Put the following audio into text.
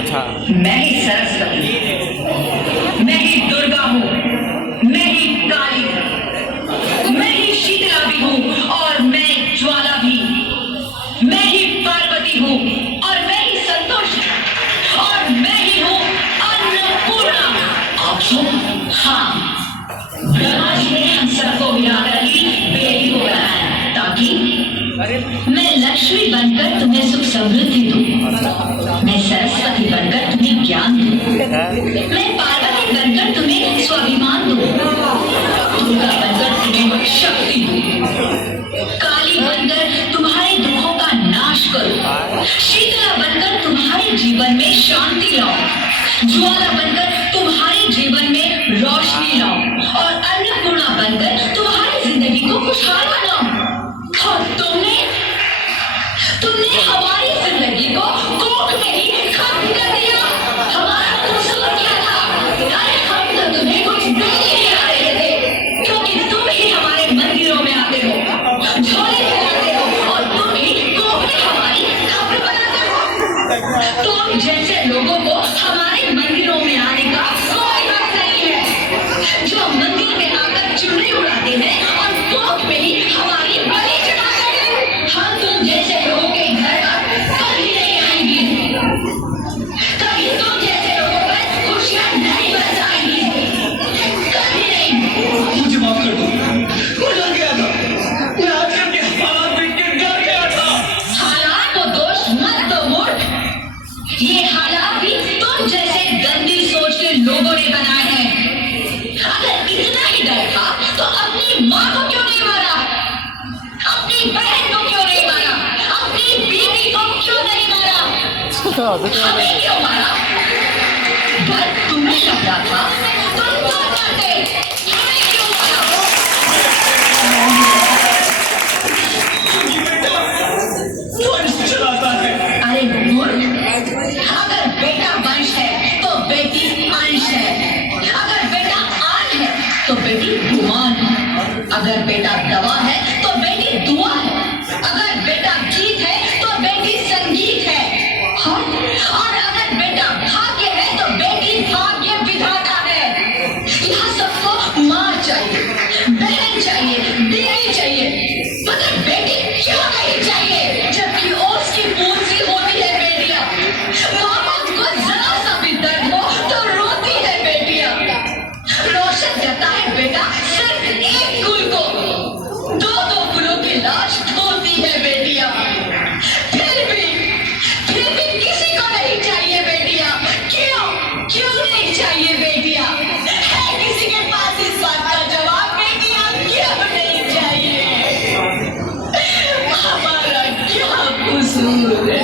अच्छा, मैं ही सरस्वती, मैं ही दुर्गा हूँ, मैं ही काली, मैं ही शीतला भी हूँ और मैं ज्वाला भी, मैं ही पार्वती हूँ और मैं ही संतोष और मैं ही हूँ अन्नपूर्णा। आप सुन, हाँ, ब्रह्मा जी ने हम सबको मिलाकर ही बेटी को बनाया ताकि मैं लक्ष्मी बनकर तुम्हें सुख समृद्धि दूं, मैं सरस्वती बनकर तुम्हें ज्ञान दूं, मैं पार्वती बनकर तुम्हें स्वाभिमान दूं, दुर्गा बनकर तुम्हें शक्ति दूं, काली बनकर तुम्हारे दुखों का नाश करूं, शीतला बनकर तुम्हारे जीवन में शांति लाऊं, ज्वाला बनकर तुम्हारे जीवन में रोशनी लाऊं और अन्नपूर्णा बनकर तुम्हारी जिंदगी को खुशहाल बनाऊं। और तुमने हमारी जिंदगी को कोख में ही खत्म कर दिया। हमारा कसूर क्या था? अरे हम तो तुम्हें कुछ दे नहीं आ रहे थे, क्योंकि तुम ही हमारे मंदिरों में आते हो, झोले फैलाते हो और तुम ही कोख में हमारी खबर बनाते हो। तुम जैसे लोगों को हमारे मंदिरों में आने का कोई हक नहीं है, जो मंदिर में आकर चुनरी उड़ाते हैं और कोख में ही हमारी बलि चढ़ाते हैं। हम तुम जैसे लोगों के घर पर कभी नहीं आएंगे, कभी तुम जैसे लोगों पर खुशियां नहीं बरसाएंगी, कभी नहीं। मुझे माफ कर दो, मैं डर गया था, मैं आजकल के हालात देख के डर गया था। हालात को दोष मत दो मूर्ख, ये हालात भी तुम जैसे गंदी सोच के लोगों ने बनाए हैं। अगर इतना ही डर था तो अपनी माँ को क्यों नहीं मारा, अपनी बहन को क्यों नहीं मारा, अपनी बीवी को क्यों नहीं मारा, हमें क्यों मारा? डर तुम्हें लग रहा था तो तुम करते, हमें क्यों मारा? वंश चलाता है। अरे मूर्ख, अगर बेटा वंश है तो बेटी अंश है, अगर बेटा आन है तो बेटी गुमान है, अगर बेटा दवा है तो बेटी दुआ है, अगर बेटा गीत है तो बेटी संगीत है, और अगर बेटा भाग्य है तो बेटी भाग्य विधाता है। यहाँ सबको माँ चाहिए, बहन चाहिए, बीवी चाहिए, मगर बेटी क्यों नहीं चाहिए? जबकि ओस की पूंजी होती है बेटियां, माँ बाप को जरा सा भी दर्द हो तो रोती है बेटियां, रोशन करता है बेटा सिर्फ एक कुल को, दो दो कुलों की लाश ढोती है बेटियां। फिर भी किसी को नहीं चाहिए बेटियां। क्यों नहीं चाहिए बेटियां? है किसी के पास इस बात का जवाब? बेटियां क्यों नहीं चाहिए? हमारा क्या कसूर है?